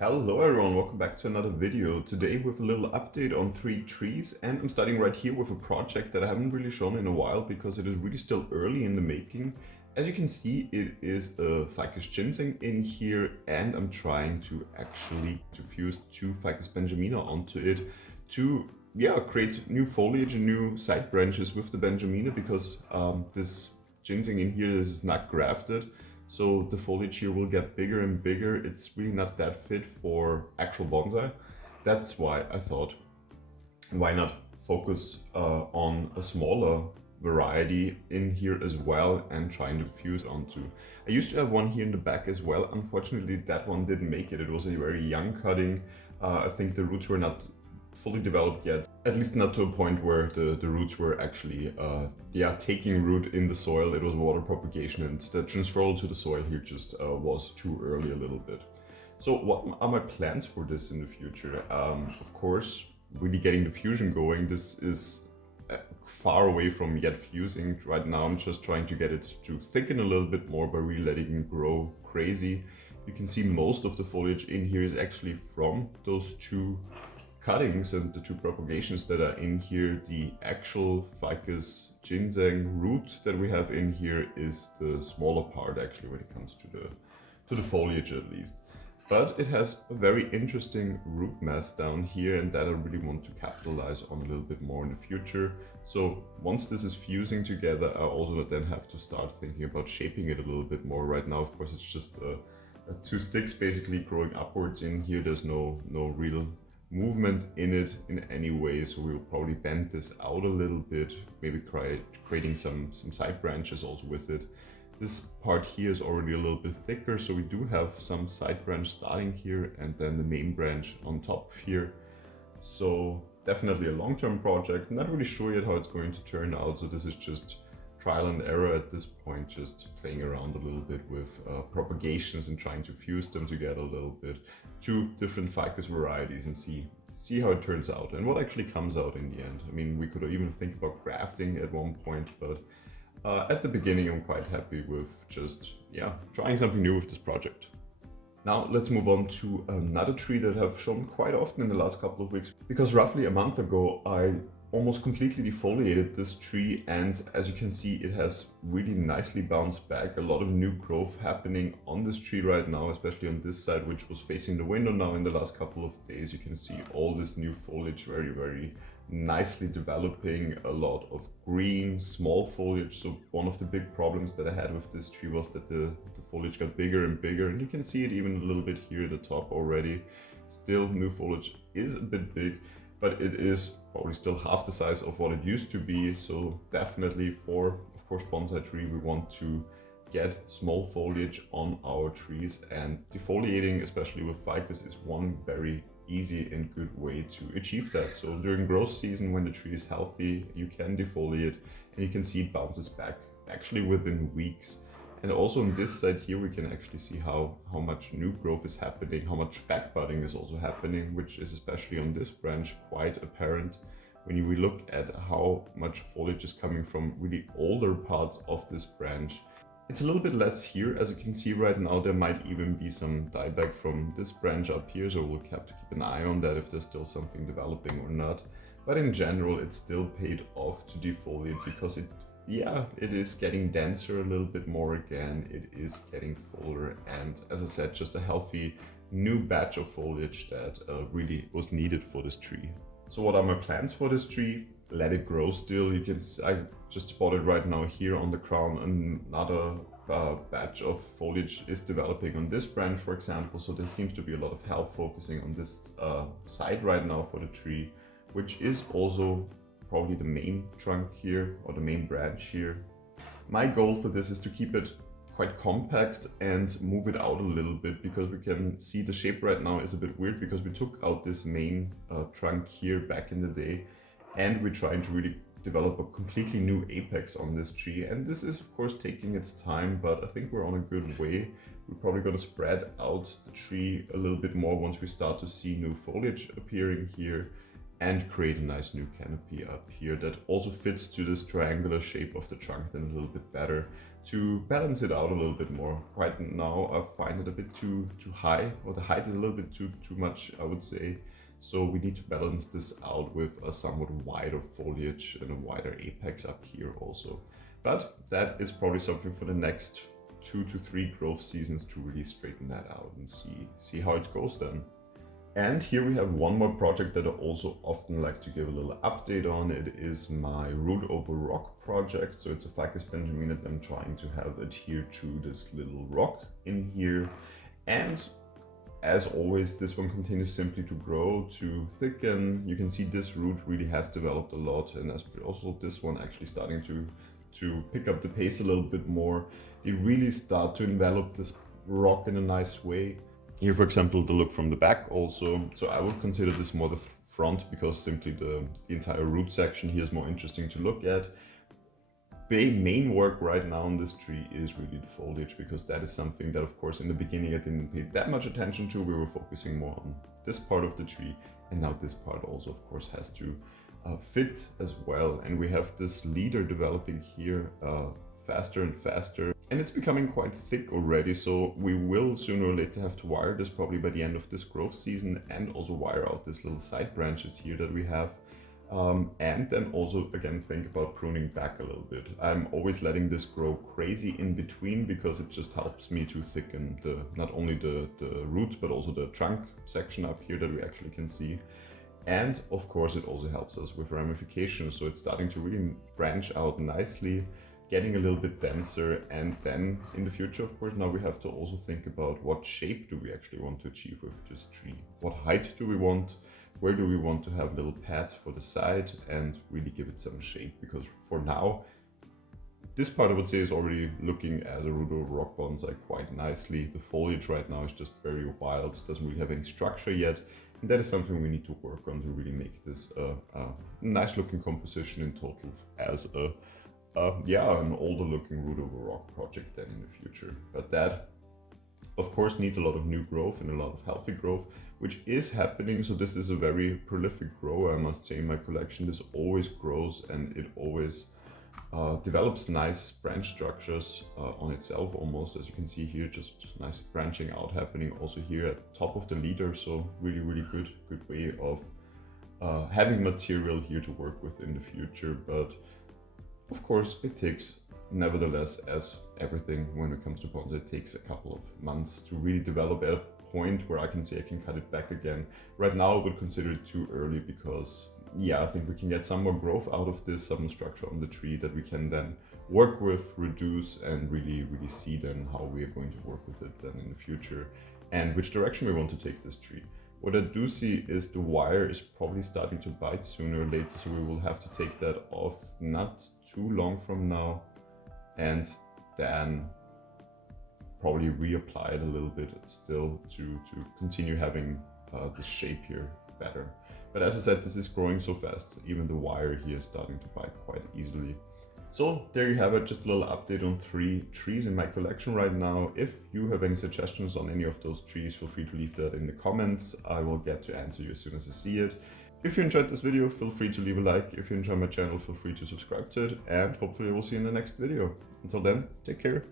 Hello everyone, welcome back to another video. Today with a little update on 3 trees, and I'm starting right here with a project that I haven't really shown in a while because it is really still early in the making. As you can see, it is a Ficus ginseng in here, and I'm trying to actually fuse 2 Ficus benjamina onto it to create new foliage and new side branches with the benjamina, because this ginseng in here is not grafted. So the foliage here will get bigger and bigger. It's really not that fit for actual bonsai. That's why I thought, why not focus on a smaller variety in here as well and trying to fuse onto. I used to have one here in the back as well. Unfortunately, that one didn't make it. It was a very young cutting. I think the roots were not fully developed yet, at least not to a point where the roots were actually taking root in the soil. It was water propagation, and the transfer to the soil here just was too early a little bit. So what are my plans for this in the future? Of course, really getting the fusion going. This is far away from yet fusing. Right now I'm just trying to get it to thicken a little bit more by really letting it grow crazy. You can see most of the foliage in here is actually from those 2 cuttings and the 2 propagations that are in here. The actual Ficus ginseng root that we have in here is the smaller part actually when it comes to the foliage at least. But it has a very interesting root mass down here, and that I really want to capitalize on a little bit more in the future. So once this is fusing together, I also then have to start thinking about shaping it a little bit more. Right now, of course, it's just 2 sticks basically growing upwards in here. There's no real movement in it in any way, so we'll probably bend this out a little bit, maybe creating some side branches also with it. This part here is already a little bit thicker, so we do have some side branch starting here and then the main branch on top of here. So definitely a long-term project. Not really sure yet how it's going to turn out, so this is just trial and error at this point, just playing around a little bit with propagations and trying to fuse them together a little bit, 2 different Ficus varieties, and see how it turns out and what actually comes out in the end. I mean, we could even think about grafting at one point, but at the beginning I'm quite happy with just trying something new with this project. Now let's move on to another tree that I've shown quite often in the last couple of weeks, because roughly a month ago I almost completely defoliated this tree, and as you can see, it has really nicely bounced back. A lot of new growth happening on this tree right now, especially on this side, which was facing the window now in the last couple of days. You can see all this new foliage very nicely developing, a lot of green small foliage. So one of the big problems that I had with this tree was that the foliage got bigger and bigger, and you can see it even a little bit here at the top already. Still, new foliage is a bit big, but it is probably still half the size of what it used to be. So definitely for, of course, bonsai tree, we want to get small foliage on our trees, and defoliating, especially with Ficus, is one very easy and good way to achieve that. So during growth season, when the tree is healthy, you can defoliate, and you can see it bounces back actually within weeks. And also on this side here, we can actually see how much new growth is happening, how much back budding is also happening, which is especially on this branch quite apparent when we look at how much foliage is coming from really older parts of this branch. It's a little bit less here, as you can see right now. There might even be some dieback from this branch up here, so we'll have to keep an eye on that if there's still something developing or not. But in general, it's still paid off to defoliate, because it is getting denser a little bit more again. It is getting fuller, and as I said, just a healthy new batch of foliage that really was needed for this tree. So what are my plans for this tree? Let it grow still. I just spotted right now here on the crown another batch of foliage is developing on this branch, for example. So there seems to be a lot of health focusing on this side right now for the tree, which is also probably the main trunk here, or the main branch here. My goal for this is to keep it quite compact and move it out a little bit, because we can see the shape right now is a bit weird because we took out this main trunk here back in the day, and we're trying to really develop a completely new apex on this tree. And this is of course taking its time, but I think we're on a good way. We're probably going to spread out the tree a little bit more once we start to see new foliage appearing here. and create a nice new canopy up here that also fits to this triangular shape of the trunk then a little bit better to balance it out a little bit more. Right now I find it a bit too high, or the height is a little bit too much, I would say. So we need to balance this out with a somewhat wider foliage and a wider apex up here also. But that is probably something for the next 2 to 3 growth seasons to really straighten that out and see how it goes then. And here we have one more project that I also often like to give a little update on. It is my root over rock project. So it's a Ficus Benjamin that I'm trying to have adhere to this little rock in here. And as always, this one continues simply to grow, to thicken. You can see this root really has developed a lot, and as also this one actually starting to pick up the pace a little bit more. They really start to envelop this rock in a nice way. Here, for example, the look from the back also. So I would consider this more the front, because simply the entire root section here is more interesting to look at. The main work right now on this tree is really the foliage, because that is something that, of course, in the beginning I didn't pay that much attention to. We were focusing more on this part of the tree, and now this part also, of course, has to fit as well. And we have this leader developing here faster and faster, and it's becoming quite thick already, so we will sooner or later have to wire this probably by the end of this growth season, and also wire out these little side branches here that we have. And then also again think about pruning back a little bit. I'm always letting this grow crazy in between, because it just helps me to thicken not only the roots but also the trunk section up here that we actually can see. And of course it also helps us with ramification, so it's starting to really branch out nicely, getting a little bit denser. And then in the future, of course, now we have to also think about what shape do we actually want to achieve with this tree. What height do we want? Where do we want to have little pads for the side and really give it some shape? Because for now, this part I would say is already looking as a root over rock bonsai quite nicely. The foliage right now is just very wild, doesn't really have any structure yet. And that is something we need to work on to really make this a nice looking composition in total as an older looking root over rock project then in the future. But that of course needs a lot of new growth and a lot of healthy growth, which is happening. So this is a very prolific grower, I must say, in my collection. This always grows, and it always develops nice branch structures on itself almost, as you can see here, just nice branching out happening also here at the top of the leader. So really good way of having material here to work with in the future. But of course it takes, nevertheless, as everything when it comes to bonsai, it takes a couple of months to really develop at a point where I can say I can cut it back again. Right now I would consider it too early, because I think we can get some more growth out of this, some structure on the tree that we can then work with, reduce, and really see then how we are going to work with it then in the future, and which direction we want to take this tree. What I do see is the wire is probably starting to bite sooner or later, so we will have to take that off not too long from now, and then probably reapply it a little bit still to continue having the shape here better. But as I said, this is growing so fast, even the wire here is starting to bite quite easily. So there you have it, just a little update on 3 trees in my collection right now. If you have any suggestions on any of those trees, feel free to leave that in the comments. I will get to answer you as soon as I see it. If you enjoyed this video, feel free to leave a like. If you enjoy my channel, feel free to subscribe to it, and hopefully we'll see you in the next video. Until then, take care.